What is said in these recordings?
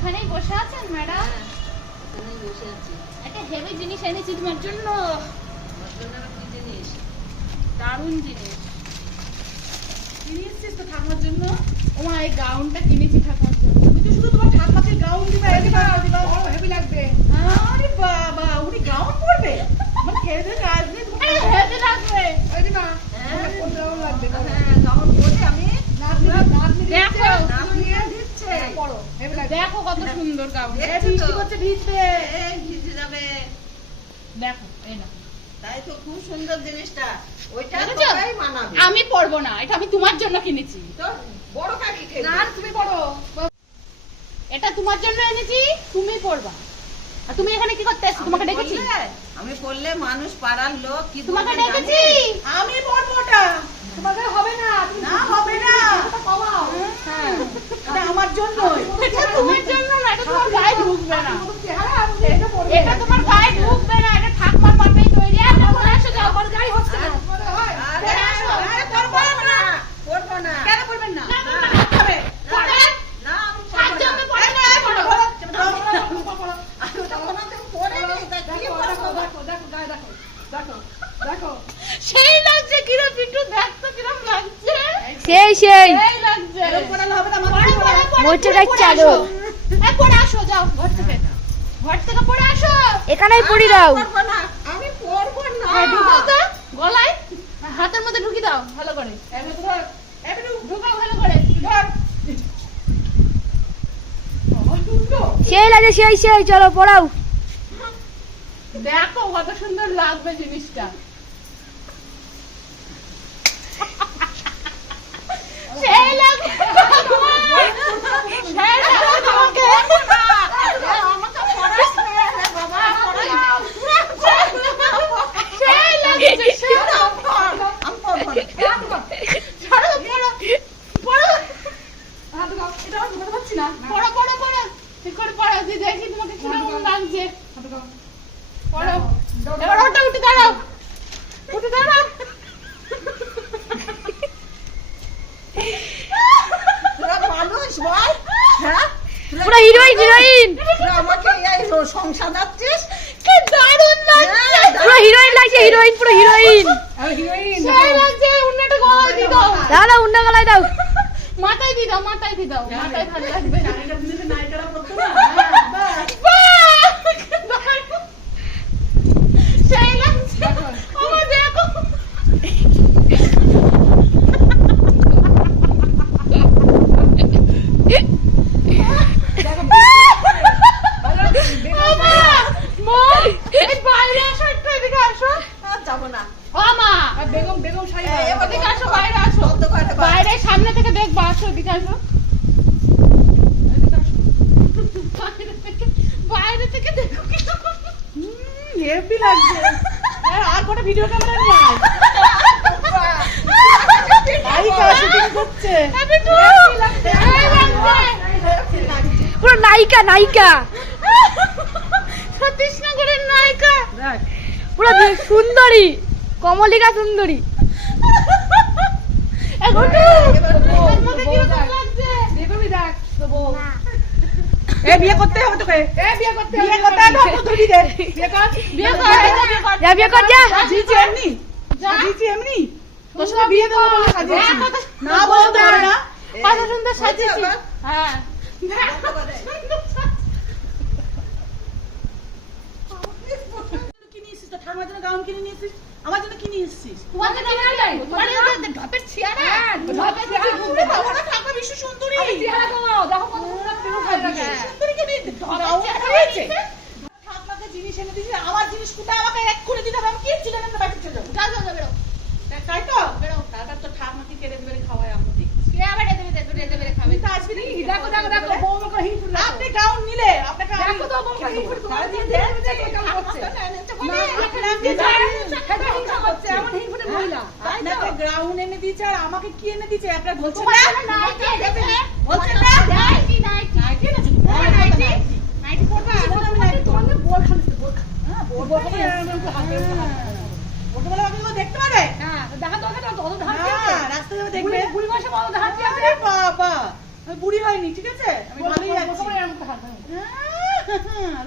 এখানেই বসে আছেন ম্যাডাম? হ্যাঁ, এখানেই বসে আছি। একটা হেভি জিনিস এনেছি তোমার জন্য। তোমার জন্য কি জিনিস? দারুণ জিনিস। তো ঠাকুমার জন্য? ওমা এই গাউনটা কিনেছি ঠাকুমার জন্য। তুমি শুধু তোমার ঠাকুমাকে গাউন দিবে ও হেভি লাগবে। আরে বাবা উনি গাউন পরবে? মানে হেভি লাগবে হেভি লাগবে আরে মা কত সুন্দর গাউন এ বৃষ্টি করছে ভিজবে। এই ভিজে যাবে। দেখো এই না তাই তো খুব সুন্দর জিনিসটা। ওইটা দেখেছ? তোরাই মানাবে। আমি পরবো না এটা আমি তোমার জন্য কিনেছি। তো বড় কাকি খেয়ে না তুমি পড়ো এটা তোমার জন্য এনেছি তুমি পরবা। আর তুমি এখানে কি করতে এসছো? তোমাকে ডেকেছি? আমি বললে মানুষ পাড়ার লোক কি তোমাকে ডেকেছি? আমি পড়ব ওটা। তোমাকে হবে না না হবে না। কমাও হ্যাঁ। আমার জন্যই এটা তোমার জন্য না এটা তোমার গায়ে ঢুকবে না তোমার চেহারা আমি এটা পড়বে এটা তোমার গায়ে ঢুকবে না এটা ঠাকমার মাথায় তৈরি আছে পরে এসে যাও আমার গায়ে হচ্ছে না মনে হয় আরে, পরে আসো। আরে, করব না করব না কেন করবেন না না, না, না, না, হবে পরে না আমি সাত করব জমে না। পরে না, পরে। আমি ওটা কোনোদিন পরিনি, তা কি করব? সেই লাগছে কিরম একটু দেখতো কিরম লাগছে সেই সেই সেই লাগছে পরে, পরে, পরে, মোচে তুমি যাচ্ছে পরে আরও। আসো। এই, পরে আসো যাও ঘর থেকে ঘর থেকে। পরে আসো। এখানেই পড়ি দাও। আমি পড়ব না। ঢুকাও তো গলায়। হাতের মধ্যে ঢুকি দাও ভালো করে। ঢুকাও ভালো করে। সেই লাগে সেই সেই চলো পড়াও। দেখো কত সুন্দর লাগবে জিনিসটা। সেই লাগবে সেই লাগবে তোমাকে আমাকে পড়াস না রে বাবা, পড়াস। সেই লাগছে সেই আমি পড়ব না। ছাড়ো পড়ো পড়ো পড়ো পড়ো পড়ো ঠিক করে পড়ো দিয়ে দেখি তোমাকে কীরকম লাগছে পড়ো এবার ওটা উঠে দাঁড়াও উঠে দাঁড়াও তোরা মানুষ বল হ্যাঁ পুরো হিরোইন! হিরোইন আমাকে এই সংসার যাচ্ছিস? কি দারুণ লাগছে! পুরো হিরোইন লাগছে হিরোইন পুরো হিরোইন! সেই লাগছে উন্নাটা গলায় দিয়ে দাও। দাও দাও উন্না গলায় দাও। মাথায় দি দাও মাথায় দি দাও। মাথায় ভালো লাগবে বাহ! সেই লাগছে আমার দেখো বাবা! মা, এই বাইরে আসো একটু এদিকে আসো আর যাব না ও মা বেগম বেগম শাড়ি এই, এবার এদিকে আসো বাইরে আসো। বাইরে সামনে থেকে দেখবা আসো এদিকে আসো। বাইরে থেকে বাইরে থেকে দেখো লাগছে। আর- আর কোনো ভিডিও ক্যামেরা নাই পুরো নায়িকা নায়িকা। সতীশনগরের নায়িকা। পুরো সুন্দরী কমলিকা সুন্দরী এখন তো তোমাকে কীরকম লাগছে দেখবি দেখ এ বিয়ে করতে হবে তোকে। এ বিয়ে করতে হবে বিয়ে করতে হবে তো ধরি দে বিয়ে কর বিয়ে কর বিয়ে কর। যা বিয়ে কর যা। জিজি এমনি। যা। জিজি এমনি। তোর সাথে বিয়ে দেবো বলে সাজিয়েছি। হ্যাঁ, কথা- না বলতে পারে না। কত সুন্দর বলছি সাজিয়েছি হ্যাঁ। বন্ধ কিনে এসেছিস? তো জন্য কিনে এসেছিস? আমার জন্য কিনে এসেছিস? তোমার জন্য কিনে জিনিস এনে দিয়েছিস আমার জিনিস কোথায়? আমাকে এক করে দিতে হবে আমি কি ছিল না বাড়ি চলে যাব যাও, যাও, বেরো। তাই তো? ঠাকুমা তো ঠাকুমাকে কেড়ে দেবে খাওয়াই আমরা। আপনি গাউন নিলে আপনাকে দেখো তো বৌমাকে হিট করে তোমার দিয়ে দে আপনাকে গ্রাউন্ড এনে দিয়েছে আর আমাকে কি এনে দিয়েছে আপনার বলছেন না বলছেন না নাইটি, নাইটি। নাইটি এনেছে হ্যাঁ, নাইটি। নাইটি পরবা? হ্যাঁ, বলব কি এরকম একটু হাত বের করে হাত বের করে। ওকে বলে আমাকে কেউ দেখতে পারে হ্যাঁ, দেখা দরকার না, তত ধার না, দিয়েছে। রাস্তায় যাবে দেখবে বুড়ি- বুড়ি বয়সে ধার দিয়েছে। আরে বাবা আমি বুড়ি হয়নি ঠিক আছে? আমি ভালোই আছি। এরকম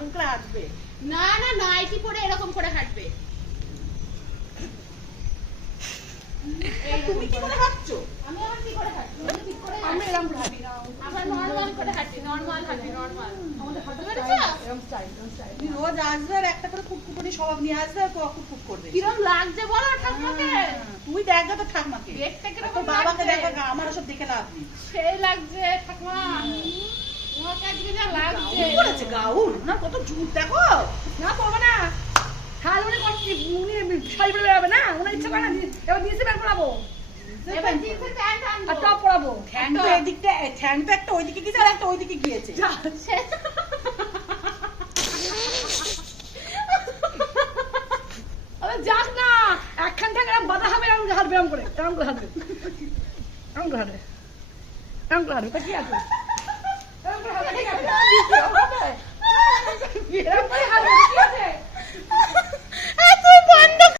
ওকে আসবে না না নাইটি পরে এরকম করে হাঁটবে। তুমি কি করে হাঁটছো? আমি আবার কি করে হাঁটি আমি ঠিক করে আমি এরকম ভাবি না আবার নরমাল করে হাঁটি নরমাল হাঁটি নরমাল আমাদের style, পেরেছ? এরকম style, এরকম। তুমি রোজ আসবে আর একটা করে কুটকুটনি নিয়ে আসবে আর করবে। কিরম লাগছে বলো ঠাকুমাকে? হ্যাঁ, তুই দেখ তো ঠাকমাকে। দেখতে কীরকম বাবাকে? দেখো আমার ওসব দেখে লাভ নেই। সেই লাগছে ঠাকুমা। তোমাকে আজকে যা লাগছে। করেছে গাউন না কত জুট দেখো। না পড়ব না। শাল উনি করছি উনি শাড়ি পরে বেরোবে না? ইচ্ছা করে না এবার দিয়েছে বের করাবো। এবার জিন্সের প্যান্ট আর টপ পরাবো। ঠ্যাং তো এদিকটা ঠ্যাং তো একটা ওইদিকে গিয়েছে আর একটা ওইদিকে গিয়েছে। করে হাঁটবে আম করে আম করে হাঁটবে আম করে হাঁটবে আম করে হাঁটবে তা কি আছে আম করে হাঁটবে কি আছে